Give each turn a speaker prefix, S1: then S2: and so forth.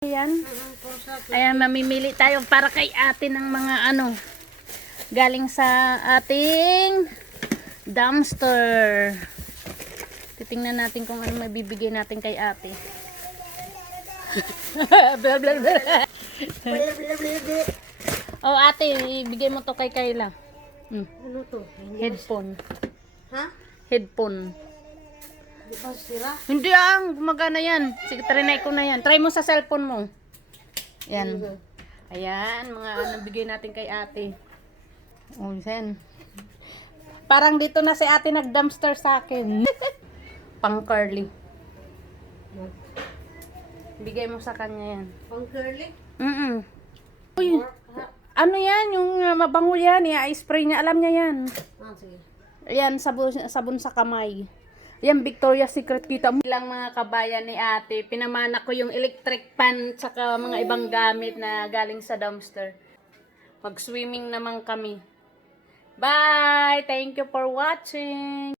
S1: Ayan. Ayan, mamimili tayo para kay ate ng mga ano. Galing sa ating dumpster. Titingnan natin kung ano mabibigay natin kay ate. blah, blah, blah. oh, ate, ibigay mo to kay Kayla. Hmm.
S2: Ano to?
S1: Headphone.
S2: Ha?
S1: Headphone. Hindi ang gumagana yan. Sige, trinay ko na yan. Try mo sa cellphone mo. Yan. Ayan, mga ano bigay natin kay ate. Oh, yan. Parang dito na si ate nag-dumpster sa akin. Pang curly. Bigay mo sa kanya yan.
S2: Pang curly?
S1: Mm Uy, ano yan? Yung uh, mabango yan. I-spray niya. Alam niya yan.
S2: Ah, sige.
S1: Ayan, sabon, sabon sa kamay. Ayan, Victoria's Secret kita. Ilang mga kabayan ni ate, pinamana ko yung electric pan tsaka mga ibang gamit na galing sa dumpster. Mag-swimming naman kami. Bye! Thank you for watching!